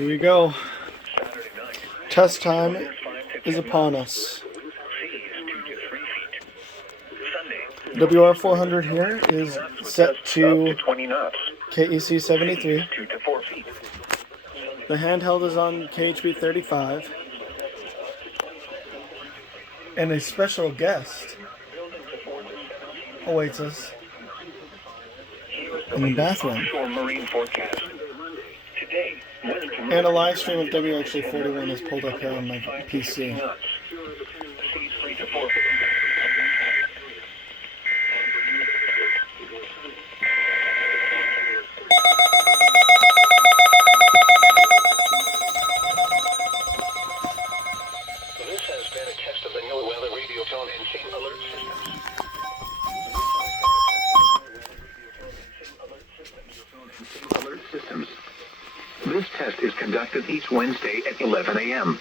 Here we go. Test time is upon us. WR 400 here is set to KEC 73. The handheld is on KHB 35. And a special guest awaits us in the bathroom. And a live stream of WXJ 41 is pulled up here on my PC. This has been a test of the new weather radio tone and same alert systems. This test is conducted each Wednesday at 11 a.m.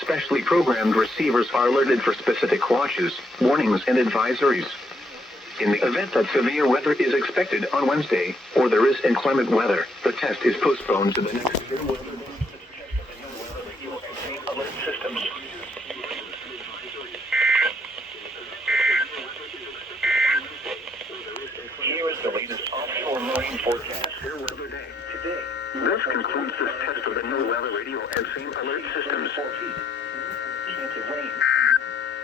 Specially programmed receivers are alerted for specific watches, warnings, and advisories. In the event that severe weather is expected on Wednesday, or there is inclement weather, the test is postponed to the next day. Alert systems. Here is the latest offshore marine forecast. Your weather day today. This concludes this test of the new weather radio and same alert systems. 4 feet. Chance of rain.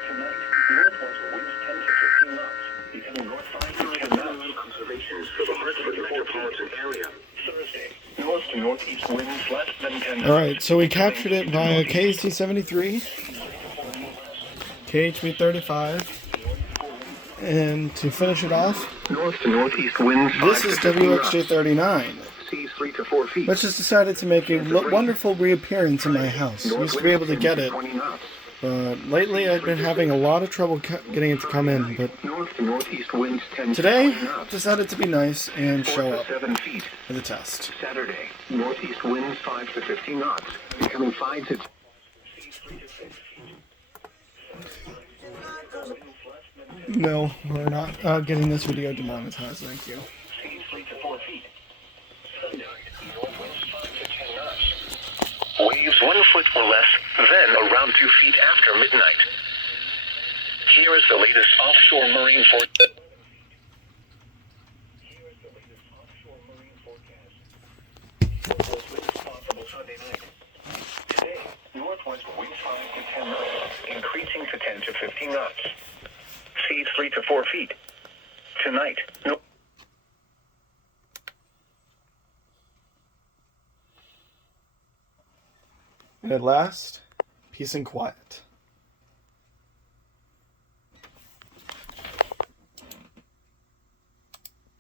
Tonight, northwest winds 10 to 15 knots. Becoming north 5 to 10 knots. Observations for the Hartford metropolitan area. Thursday, north to northeast winds less than 10 knots. Alright, so we captured it via KHC 73, KHB 35, and to finish it off, North to northeast winds. this is WXJ 39, Seas 3 to 4 feet. which has decided to make a wonderful reappearance in my house. Used to be able to get it, but lately I've been having a lot of trouble getting it to come in, but North to northeast winds 10 today to 20 knots. decided to be nice and 4 show to up 7 feet. for the test. Saturday, northeast winds 5 to 15 knots, becoming 5 to 10. No, we're not getting this video demonetized, thank you. Seas 3 to 4 feet. Sunday, north winds 5 to 10 knots. Waves 1 foot or less, then around 2 feet after midnight. Here is the latest offshore marine forecast. Northwest winds possible Sunday night. Today, northwest winds 5 to 10 knots, increasing to 10 to 15 knots. Seas 3 to 4 feet. Tonight, no. And at last, peace and quiet.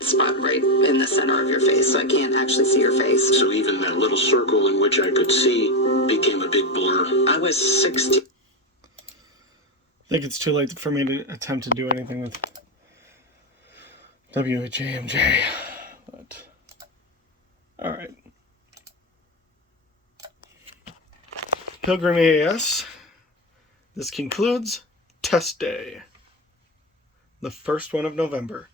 Spot right in the center of your face, so I can't actually see your face. So even that little circle in which I could see became a big blur. I was 16. I think it's too late for me to attempt to do anything with WHAMJ, but alright. Pilgrim EAS, this concludes test day, the first one of November.